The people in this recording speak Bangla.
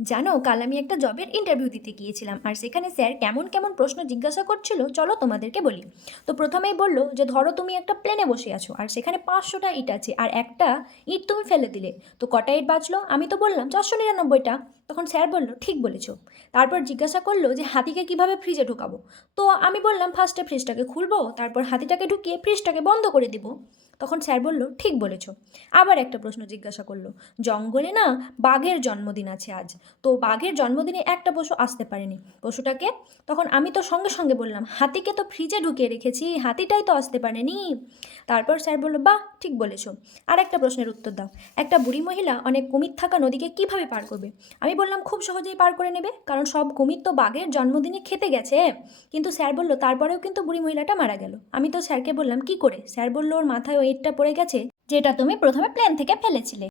জানো, কাল আমি একটা জবের ইন্টারভিউ দিতে গিয়েছিলাম, আর সেখানে স্যার কেমন কেমন প্রশ্ন জিজ্ঞাসা করছিল, চলো তোমাদেরকে বলি। তো প্রথমেই বলল যে, ধরো তুমি একটা প্লেনে বসে আছো, আর সেখানে পাঁচশোটা ইট আছে, আর একটা ইট তুমি ফেলে দিলে। তো কটা ইট বাঁচলো? আমি তো বললাম, চারশো নিরানব্বইটা। তখন স্যার বলল, ঠিক বলেছ। তারপর জিজ্ঞাসা করল যে, হাতিকে কীভাবে ফ্রিজে ঢুকাবো? তো আমি বললাম ফার্স্টে ফ্রিজটাকে খুলবো, তারপর হাতিটাকে ঢুকিয়ে ফ্রিজটাকে বন্ধ করে দিব। তখন স্যার বলল, ঠিক বলেছ। আবার একটা প্রশ্ন জিজ্ঞাসা করল, জঙ্গলে না বাঘের জন্মদিন আছে আজ? তো বাঘের জন্মদিনে একটা পশু আসতে পারেনি পশুটাকে। তখন আমি তো সঙ্গে সঙ্গে বললাম, হাতিকে তো ফ্রিজে ঢুকিয়ে রেখেছি, হাতিটাই তো আসতে পারেনি। তারপর স্যার বলল, বাহ, ঠিক বলেছ। আর একটা প্রশ্নের উত্তর দাও, একটা বুড়ি মহিলা অনেক কুমির থাকা নদীকে কীভাবে পার করবে? আমি বললাম খুব সহজেই পার করে নেবে, কারণ সব কুমির তো বাঘের জন্মদিনে খেতে গেছে। কিন্তু স্যার বলল, তারপরেও কিন্তু বুড়ি মহিলাটা মারা গেল। আমি তো স্যারকে বললাম, কি করে? স্যার বলল, ওর মাথায় ওয়েটটা পড়ে গেছে, যেটা তুমি প্রথমে প্ল্যান থেকে ফেলেছিলে।